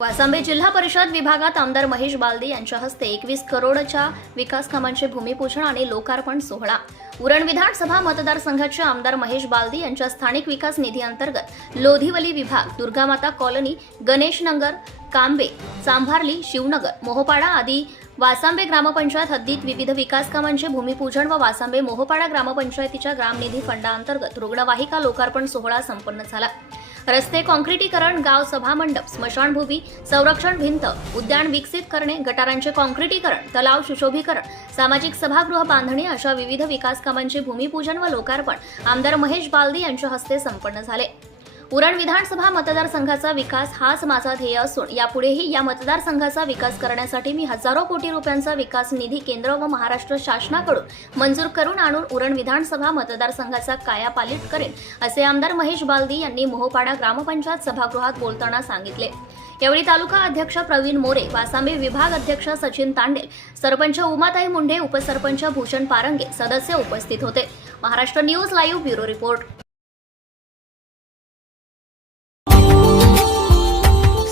वासांबे जिल्हा परिषद विभागात आमदार महेश बालदे यांच्या हस्ते एकवीस करोडच्या विकास कामांचे भूमिपूजन आणि लोकार्पण सोहळा. उरण विधानसभा मतदारसंघाचे आमदार महेश बालदे यांच्या स्थानिक विकास निधी अंतर्गत लोधिवली विभाग दुर्गामाता कॉलनी गणेशनगर कांबे चांभारली शिवनगर मोहोपाडा आदी वासांबे ग्रामपंचायत हद्दीत विविध विकास कामांचे भूमिपूजन व वासांबे मोहपाडा ग्रामपंचायतीच्या ग्रामनिधी फंडाअंतर्गत रुग्णवाहिका लोकार्पण सोहळा संपन्न झाला. रस्ते काँक्रिटीकरण गाव सभा मंडप स्मशानभूमी संरक्षण भिंत उद्यान विकसित करणे गटारांचे काँक्रिटीकरण तलाव सुशोभीकरण सामाजिक सभागृह बांधणी अशा विविध विकास कामांचे भूमिपूजन व लोकार्पण आमदार महेश बालदी यांच्या हस्ते संपन्न झाले. पुरण विधानसभा मतदारसंघाचा विकास हाच माझा ध्येय असून यापुढेही या मतदारसंघाचा विकास करण्यासाठी मी हजारो कोटी रुपयांचा विकास निधी केंद्र व महाराष्ट्र शासनाकडून मंजूर करून आणून उरण विधानसभा मतदारसंघाचा कायापालट करेन असे आमदार महेश बालदी यांनी मोहोपाडा ग्रामपंचायत सभागृहात बोलताना सांगितले. यावेळी तालुका अध्यक्ष प्रवीण मोरे वासांबे विभाग अध्यक्ष सचिन तांडेल सरपंच उमाताई मुंढे उपसरपंच भूषण पारंगे सदस्य उपस्थित होते. Maharashtra news live bureau report.